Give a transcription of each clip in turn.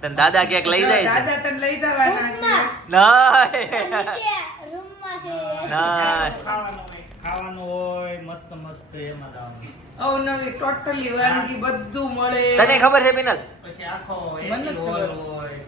તને દાદા ક્યાંક લઈ જાય છે? દાદા તને લઈ જવાના છે. ખાવાનું હોય મસ્ત મસ્ત એમાં દાવાનું. અવનવી ટોટલી વાનગી બધું મળે. તને ખબર છે પિનલ? પછી આખો મને એસી નથી હોલ ખબર. હોય.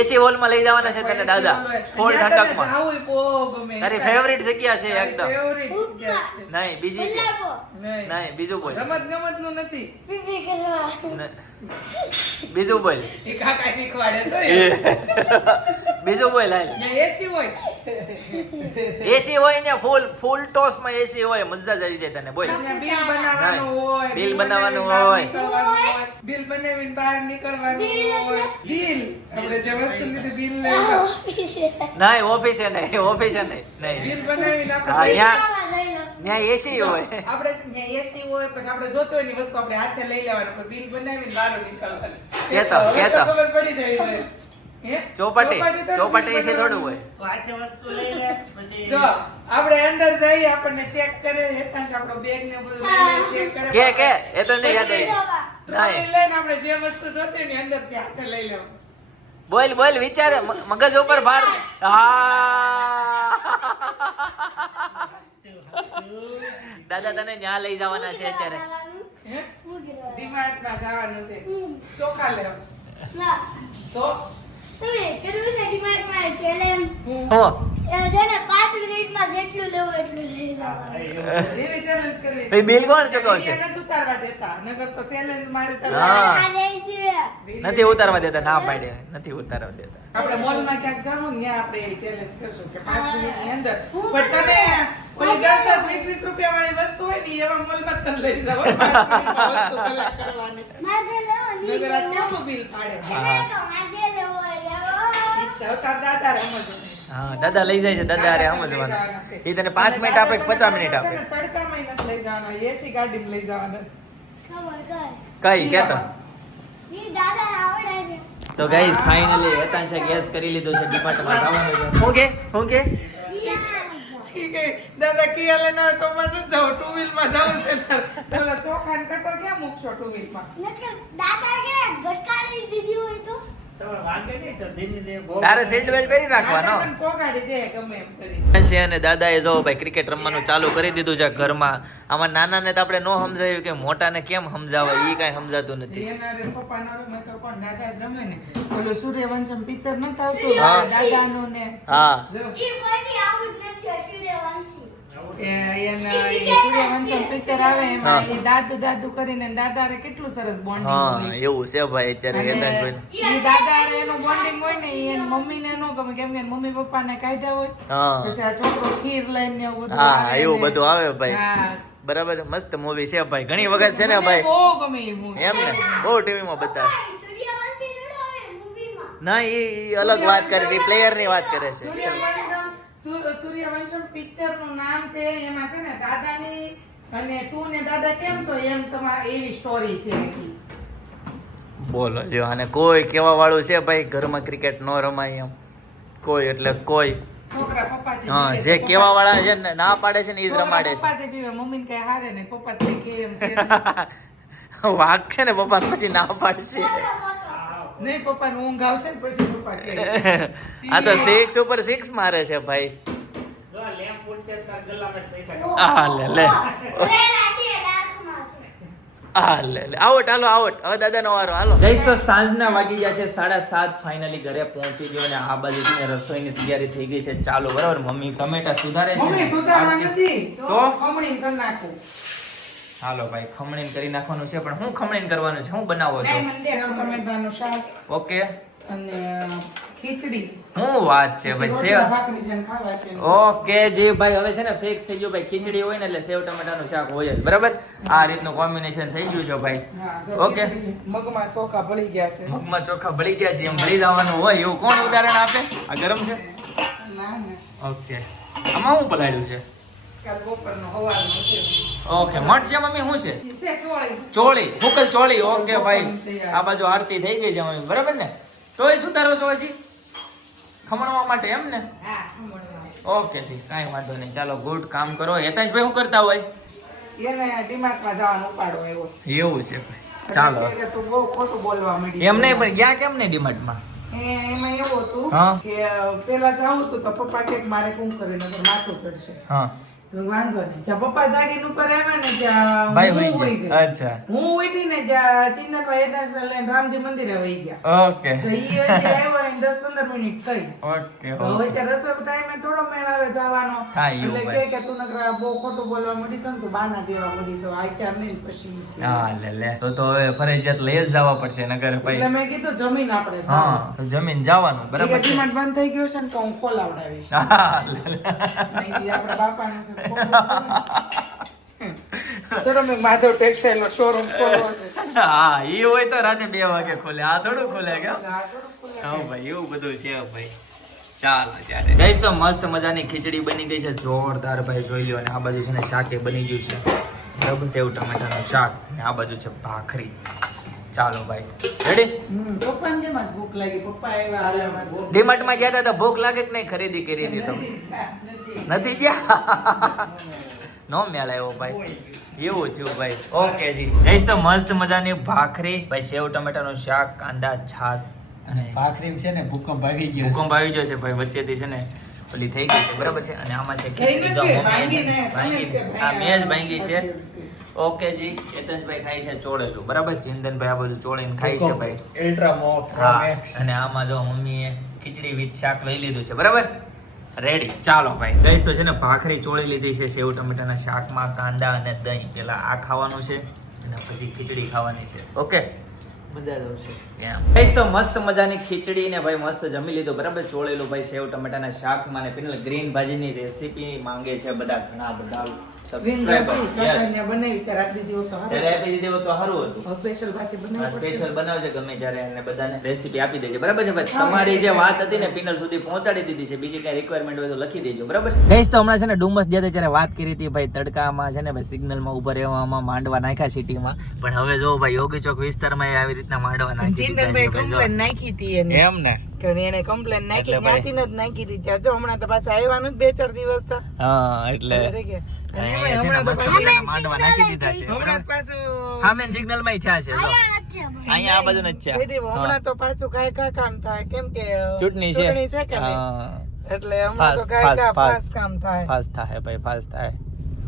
એસી હોલ માં લઈ જવાના છે તને દાદા, ફૂલ ઠંડકમાં. આવું બહુ ગમે. તારી ફેવરિટ જગ્યા છે તારી એકદમ. favorite જગ્યા છે. નહીં બીજી કે? નહીં. નહીં બીજું બોલ. રમત ગમત નું નથી. ન- બીજું બોલ. એ કાકા શીખવાડે તો એ. બીજું બોલ હાલ. ત્યાં એસી હોય. એસી હોય ને ફૂલ ટોસ માં એસી હોય, મજા જ આવી જાય તને. બોલ. ત્યાં બિલ બનાવવાનું હોય. બિલ બનાવવાનું બહાર હોય. નીકળવાનું હોય. બિલ બનાવીને બહાર નીકળવાનું હોય. બિલ આપણે જે વસ્તુ લીધી બિલ લઈ લો. નહીં ઓફિસે નહીં, ઓફિસે નહીં. બિલ નહીં બનાવીને હા, આપણે ત્યાં એસી હોય. આપણે ત્યાં એસી હોય પછી આપણે જોતો હોય ની વસ્તુ આપણે હાથે લઈ લેવાનું પછી બિલ બનાવીને બહાર નીકળવાનું. કેતો, હવે તો કેતો. ખબર પડી જાય છે. હે? ચોપાટી તો ચોપાટી બિલ એસી થોડું હોય. તો આખી વસ્તુ લઈ લે પછી જો આપણે અંદર જઈ આપણને ચેક કરે હેતાંશ આપણો બેગ ને બધું લઈ લે ચેક કરે કે એ તો નહીં યાદ આવી. ટ્રોલી નહીં લઈને આપણે જે વસ્તુ જોતી હોય ને અંદર થી હાથે લઈ લેવાનું. બોલ વિચાર, મગજ ઉપર ભાર. હા દાદા તને ન્યા લઈ જવાના છે અત્યારે. હે? ડીમાર્ટમાં જવાનું છે ચોખા લેવા. તો હું એવી ચેલેન્જ કરવી એ બિલ કોણ ચૂકવશે? એને નથી ઉતારવા દેતા નગર તો ચેલેન્જ મારી તરફ. હા. નથી ઉતારવા દેતા, ના પાડે, નથી ઉતારવા દેતા. આપણે મોલમાં ક્યાંક જાવું ને ત્યાં આપણે એવી ચેલેન્જ કરશું કે 5 મિનિટની અંદર પણ તમે ઓલી 10-20 રૂપિયા વાળી વસ્તુ હોય ને એવા મોલમાં તને લઈ જાવ 5 મિનિટમાં વસ્તુ કલાક કરવાની નગર આ કેવું બિલ પાડે. તો તાર દાદા રમજો. હા દાદા લઈ જાય છે, દાદા અરે સમજવાનું. એ તને 5 મિનિટ આપે કે 50 મિનિટ આપે? તડકામાં નથી લઈ જવાના, એસી ગાડીમાં લઈ જવાના. કઈ કેતો? તો ગાઈસ ફાઇનલી હેતાંશે ગેસ કરી લીધો છે, ડિપાર્ટમેન્ટ આવવાનું છે. હું કે ઈ કે દાદા કિયા લઈને આવે તો મને નથી જાવ, ટુ વ્હીલ માં જાવ છે તાર. બોલો ચોખા ને કટો ક્યાં મૂકશો ટુ વ્હીલ માં? તમે વાગે નહીં તો ધીમે ધીમે બહુ તારે સીટ બેલ્ટ પહેરી રાખવાનો. દાદા તને પોગાડી દે ગમે એમ કરી. છે અને દાદાએ જો ભાઈ ક્રિકેટ રમવાનું ચાલુ કરી દીધું છે ઘરમાં. આમાં નાનાને તો આપણે નો સમજાયું કે મોટાને કેમ સમજાવે, ઈ કાંઈ સમજાતું નથી. એના રે પપ્પાનો રમે તો કોણ દાદા જ રમે ને. ઓલું સૂર્યવંશમ પિક્ચર નતું આવતું હા. દાદાનું ને હા જો એના સૂર્યવંશમ પિક્ચર આવે એમાં એ દાદુ કરીને દાદા રે કેટલું સરસ બોન્ડિંગ હા હોય. એવું છે ભાઈ અત્યારે હેતાંશભાઈ. ઈ દાદા રે એનું બોન્ડિંગ હોય ને ઈ એની મમ્મીને નો ગમે કેમ કે એની મમ્મી પપ્પાને કાઢ્યા હોય. હા પછી આ છોકરો ખીર લઈને એવું બધું હા આવે એવું ને. બધું આવે ભાઈ. હા. બરાબર, મસ્ત મૂવી છે ભાઈ, ઘણી વખત છે ને મને ભાઈ. બહુ ગમે ઈ movie. એમ ને બહુ ટીવીમાં બતાવે. ના એ અલગ વાત કરે છે, પ્લેયર ની વાત કરે છે. સૂર્યવંશમ પિક્ચર નું નામ છે એમાં છે ને દાદાની અને તું ને દાદા કેમ છો એમ તમારી એવી સ્ટોરી છે આખી. બોલો જો, અને કોઈ કેવા વાળું છે ભાઈ ઘરમાં ક્રિકેટ નો રમાય એમ કોઈ, એટલે કોઈ છોકરા પપ્પાથી હા બીવે જે તો કેવા વાળા છે ને ના પાડે છે ને ઈ જ છોકરા રમાડે છે. પપ્પાથી બીવે, મમ્મીને કઈ હારે ને પપ્પાથી કે એમ છે ને. વાઘ છે ને પપ્પા પછી ના પાડશે. નહીં પપ્પાને ઊંઘ આવશે ને પછી પપ્પા કે આ તો 6 ઉપર 6 મારે છે ભાઈ. જો આ લેમ્પ ઉડશે તાર ગલામાં જ પૈસા આ લે આઉટ, હાલો આઉટ. હવે દાદાનો વારો, હાલો. જઈશ તો સાંજના વાગી ગયા છે 7:30. ફાઇનલી ઘરે પહોંચી ગયો અને આ બાજુ છે ને રસોઈની તૈયારી થઈ ગઈ છે ચાલુ. બરાબર, મમ્મી ટમેટા સુધારે છે. મમ્મી સુધારવા નથી તો? તો ખમણી કરી નાખું. હાલો ભાઈ, ખમણીને કરી નાખવાનું છે, પણ હું ખમણીને કરવાનું છે, હું બનાવો છો? ડાયમંડ દેખાવ ટમેટાનું શાક ઓકે, અને ખીચડી. હું વાત છે ભાઈ. રોટલા સેવ ભાખરી છે ને ખાવા છે. ઓકે જી ભાઈ, હવે છે ને ફિક્સ થઈ ગયું ભાઈ. ખીચડી હોય ને એટલે સેવ ટમેટાનું શાક હોય જ. બરાબર, આ રીતનું કોમ્બિનેશન થઈ ગયું છે ભાઈ. હા, જો ઓકે. ખીચડી. મગમાં ચોખા ભળી ગયા છે. મગમાં ચોખા ભળી ગયા છે, એમ ભળી જવાનું હોય એવું કોણ ઉદાહરણ આપે? આ ગરમ છે. ના ના ઓકે, આમાં હું પલાળ્યું છે? કાલ બપોરનો હવારનો છે. ઓકે, મઠ છે મમ્મી, શું છે? છે સોળી. ચોળી, હુકલ ચોળી. ઓકે ભાઈ, આ બાજુ આરતી થઈ ગઈ છે મમ્મી, બરાબર ને? તો એ શું તારો છો હજી ખમણવા માટે, એમ ને? હા, ખમણવા. ઓકે જી, કાંઈ વાંધો નહીં, ચાલો ગુડ કામ કરો. હેતાંશભાઈ શું કરતા હોય? એને ડિમાર્ટમાં જવાનો ઉપાડો આવ્યો છે. એવું છે ભાઈ. ચાલો. એટલે કે તું બહુ ખોટું બોલવા માંડી. એમ નહીં પણ ગયા કેમ નહીં ડીમાર્ટમાં? એમાં એવું હતું હા. કે પેલા જાવું હતું તો પપ્પા કે મારે શું કર્યું નકર માથું ચડશે. હા વાંધો નહીં. ત્યાં પપ્પા જાગીને ઉપર આવ્યા ને ત્યાં ભાઈ હું વહી વહી ગઈ. ગઈ. અચ્છા હું ઉઠી ને ત્યાં ચિંતનભાઈ એદાસને લઈને રામજી મંદિરે વહી ગયા. ઓકે તો ઈ હજી આવ્યો એને 10-15 મિનિટ થઈ. ઓકે તો હવે ત્યાં રસોઈ ટાઈમે થોડો મેળ આવે જવાનો. હા, એવું એટલે ભાઈ. કે તું નકરા બહુ ખોટું બોલવા માંડીશ ને તું બાના દેવા માંડીશ. હવે આ ક્યાં નહીં પછી. હા લે તો હવે ફરજિયાત લઈ જ જવા પડશે નગર એટલે ભાઈ. મેં કીધું જમીન આપણે હા તો જમીન જવાનું બરાબર છે. ડિમાન્ડ બંધ થઈ ગયો છે ને તો હું ખોલાવડાવીશ. હા, લે. નહીં ઈ આપણા બાપાને છે તો ખોલવું પડે ને. ચલો મેં માધવ ટેક્સટાઇલ નો શોરૂમ ખોલવો છે. હા ઈ હોય તો રાતે 2 વાગે ખોલે. આ થોડું ખોલે કે? આ થોડુંક ખોલાવે. હા ભાઈ એવું બધું છે ભાઈ. ચાલો ત્યારે ગાઈસ તો મસ્ત મજાની ખીચડી બની ગઈ છે જોરદાર ભાઈ જોઈ લ્યો. અને આ બાજુ છે ને શાકે બની ગયું છે બરાબર તેવું ટમેટાનું શાક અને આ બાજુ છે ભાખરી. ચાલો ભાઈ રેડી. પપ્પાને કેમ આજ ભૂખ લાગી? પપ્પા આવ્યા હાલમાં જ. ડીમાર્ટમાં ગયા હતા તો ભૂખ લાગે કે નહીં? ખરીદી કરી હતી તો નથી. નથી ગયા? નો મેળ આવ્યો ભાઈ. એવું થયું ભાઈ. ઓકે જી ગાઈસ તો મસ્ત મજાની ભાખરી ભાઈ સેવ ટમેટાનું શાક કાંદા છાસ અને ભાખરી છે ને ભૂકંપ આવી ગયો ભૂકંપ આવી ગયો છે ભાઈ વચ્ચેથી છે ને ઓલી થઈ ગઈ છે બરાબર છે. અને આમાં છે ખીચડી જો કઈ મમ્મીએ છે નથી, ને ભાંગી ને, ભાંગી આ મેજ ભાંગી છે. ઓકે જી ચેતનભાઈ ખાય છે ચોળેલું બરાબર. ચિંતનભાઈ આ બધું ચોળીને ખાય છે ભાઈ. અલ્ટ્રા મોટ હા અને આમાં જો મમ્મીએ ખીચડી વિથ શાક લઈ લીધું છે બરાબર. રેડી ચાલો ભાઈ. ગઈસ તો છે ને ભાખરી ચોળી લીધી છે સેવ ટમેટાના શાકમાં કાંદા અને દહીં. પેલા આ ખાવાનું છે અને પછી ખીચડી ખાવાની છે. ઓકે મજા જ આવશે. ગઈસ તો મસ્ત મજાની ખીચડી ને ભાઈ મસ્ત જમી લીધું બરાબર. ચોળેલું ભાઈ સેવ ટમેટાના શાકમાં ને પેલા ગ્રીન ભાજીની રેસીપી માંગે છે બધા ઘણા બધા સબસ્ક્રાઇબર. કાકાને બનાવી ત્યારે આપી દીધી હોત તો હારું. ત્યારે આપી દીધી હોત તો સારું હતું. સ્પેશિયલ ભાજી બનાવી સ્પેશિયલ બનાવજે ગમે જ્યારે અને બધાને રેસીપી આપી દેજે બરાબર છે ભાઈ. તમારી જે વાત હતી ને પિનલ સુધી પહોંચાડી દીધી છે. બીજી કઈ રિક્વાયરમેન્ટ હોય તો લખી દેજો બરાબર છે. ગઈસ તો હમણાં છે ને ડુમસ ગયા ત્યારે વાત કરી હતી ભાઈ તડકામાં છે ને ભાઈ સિગ્નલમાં ઉભા રહેવામાં માંડવા નાખ્યા સિટીમાં. પણ હવે જો ભાઈ યોગી ચોક વિસ્તારમાં આવી રીતના માંડવા નાખી ચિંતનભાઈ દીધા કમ્પ્લેન નાખી હતી એને. એમ ને કે એને કમ્પ્લેન નાખી એટલે ભાઈ- ત્યાંથી જ નાખી હતી. ત્યાં જો હમણાં તો પાછા આવ્યા નથી 2-4 દિવસ થા. હા એટલે થઈ ગયા. અને અહીંયા એમાંય છે ને હમણાં તો મસ્ત પાછું- મજાના માંડવા નાખી દીધા છે હમણાં જ પાછું હા મેન સિગ્નલમાં થયા છે જો અહીંયા આ બાજુ જ છે. જયદેવ, હમણાં તો પાછું કાંઈ કામ થાય કેમ કે ચૂંટણી છે કે નહીં? હા એટલે હમણાં તો કાંઈ ફાસ્ટ કામ થાય. ફાસ્ટ થાય ભાઈ ફાસ્ટ થાય.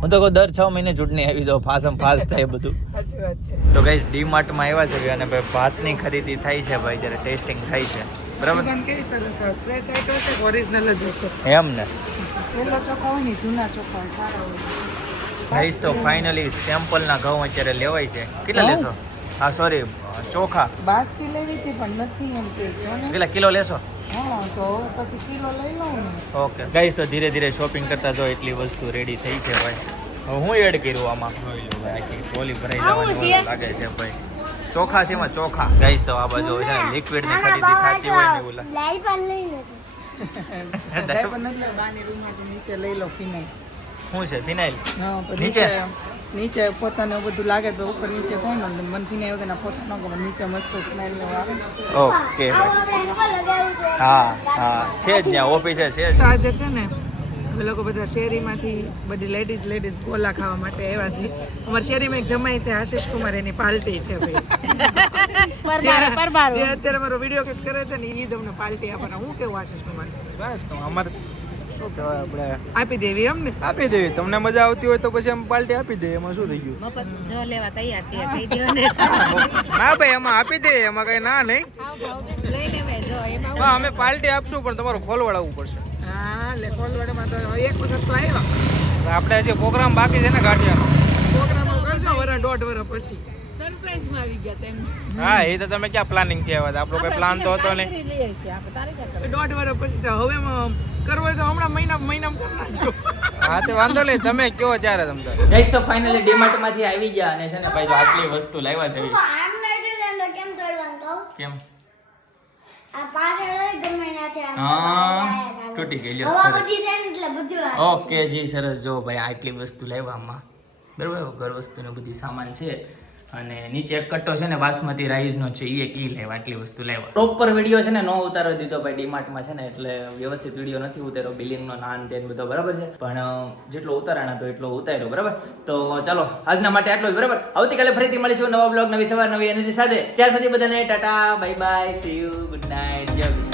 હું તો કહું દર 6 મહિને ચૂંટણી આવી જાવ ફાસ્ટ થાય બધું. સાચી વાત છે. તો ગાઈસ ડીમાર્ટમાં આવ્યા છે અને ભાઈ ભાતની ખરીદી થાય છે ભાઈ જ્યારે ટેસ્ટિંગ થાય છે બરાબર. દુકાન કેવી સરસ છે. સ્ક્રેચ આઈટમ છે કે ઓરિજિનલ જ હશે? એમ ને પેલો ચોખા હોય ને જૂના ચોખા હોય સારા હોય. ગાઈસ તો ફાઇનલી સેમ્પલના ઘઉં અત્યારે લેવાય છે. કેટલા લેશો? હા સોરી ચોખા બાસથી લેવી હતી પણ નથી એમ કે જો ને. કેટલા કિલો લેશો? હા તો પછી કિલો લઈ લઉં ને. ઓકે ગાઈસ તો ધીરે ધીરે શોપિંગ કરતા જો એટલી વસ્તુ રેડી થઈ છે ભાઈ. હવે હું એડ કર્યું આમાં જોઈ લો ભાઈ આખી ટ્રોલી ભરાઈ જવાની એવું લાગે છે ભાઈ. ચોખા છે એમાં ચોખા. ગાઈસ તો આ બાજુ છે ને લિક્વિડ ની ખરીદી થતી હોય ને એવું લાગે. ડાયપર નથી લેવું, બાની રૂમમાંથી નીચે લઈ લો ફિનાઇલ. શું છે ફિનાઇલ? હા તો નીચે? નીચે પોતાને એવું બધું લાગે તો ઉપર નીચે થાય ને મન ફિનાઇલ વગરના ફોટા ન ગમે. નીચે મસ્ત સ્મેલ ને આવે. ઓકે ભાઈ હા હા છે જ ત્યાં ઓફિસ છે જ. તો આજે છે ને અમે લોકો બધા શેરીમાંથી બધી લેડીઝ ગોલા ખાવા માટે આવ્યા છે. અમારી શેરીમાં એક જમાઈ છે આશીષ કુમાર, એની પાર્ટી છે ભાઈ. જે અત્યારે મારો વિડીયો ક્લિક કરે છે ને એ જ અમને પાર્ટી આપવાના. હું કેવું આશીષ કુમાર? અમારે શું કહેવાય આપણે આપી દેવી એમ ને? આપી દેવી. તમને મજા આવતી હોય તો પછી અમે પાર્ટી આપી દઈએ. એમાં શું થઈ ગયું? ના ભાઈ એમાં આપી દઈએ, એમાં કઈ ના નહીં. હા અમે પાર્ટી આપશું પણ તમારું ખોલવાડાવવું પડશે. હા લે કોલવાડામાં તો એક વખત તો આવ્યા. આપણે હજી પ્રોગ્રામ બાકી છે ને ગાંઠિયાનો. પ્રોગ્રામ કરજો વરા 1.5 વર્ષ પછી. હા એ તો તમે ક્યાં પ્લાનિંગ થયા હતા? આપણો કોઈ પ્લાન તો હતો નહીં. 1.5 વર્ષ પછી તો હવે કરવો હોય તો હમણાં મહિનામાં કરી નાખજો. હા તો વાંધો નહીં, તમે કયો ત્યારે તમ તારે. ગાઈસ તો ફાઇનલી ડીમાર્ટ માંથી આવી ગયા અને છે ને ભાઈ જો આટલી વસ્તુ લાવ્યા છે. કેમ? હા તૂટી ગઈ લ્યો. સરસ. ઓકે જી સરસ. જો ભાઈ આટલી વસ્તુ લાવ્યા આમાં બરાબર ઘર વસ્તુ ને બધી સામાન છે અને નીચે એક કટ્ટો છે ને બાસમતી રાઈસનો છે એ એક ઈ લેવા આટલી વસ્તુ લેવા. પ્રોપર વિડીયો છે ને નો ઉતારો દીધો ભાઈ ડીમાર્ટમાં છે ને એટલે વ્યવસ્થિત વિડીયો નથી ઉતાર્યો, બિલિંગનો નાન તેન બધો બરાબર છે, પણ જેટલો ઉતારાણા તો એટલો ઉતાર્યો બરાબર. તો ચાલો આજના માટે આટલો જ બરાબર. આવતીકાલે ફરીથી મળીશું નવા બ્લોગ નવી સવાર નવી એનર્જી સાથે. ત્યાં સુધી બધાને Tata bye bye, C you, good night, જય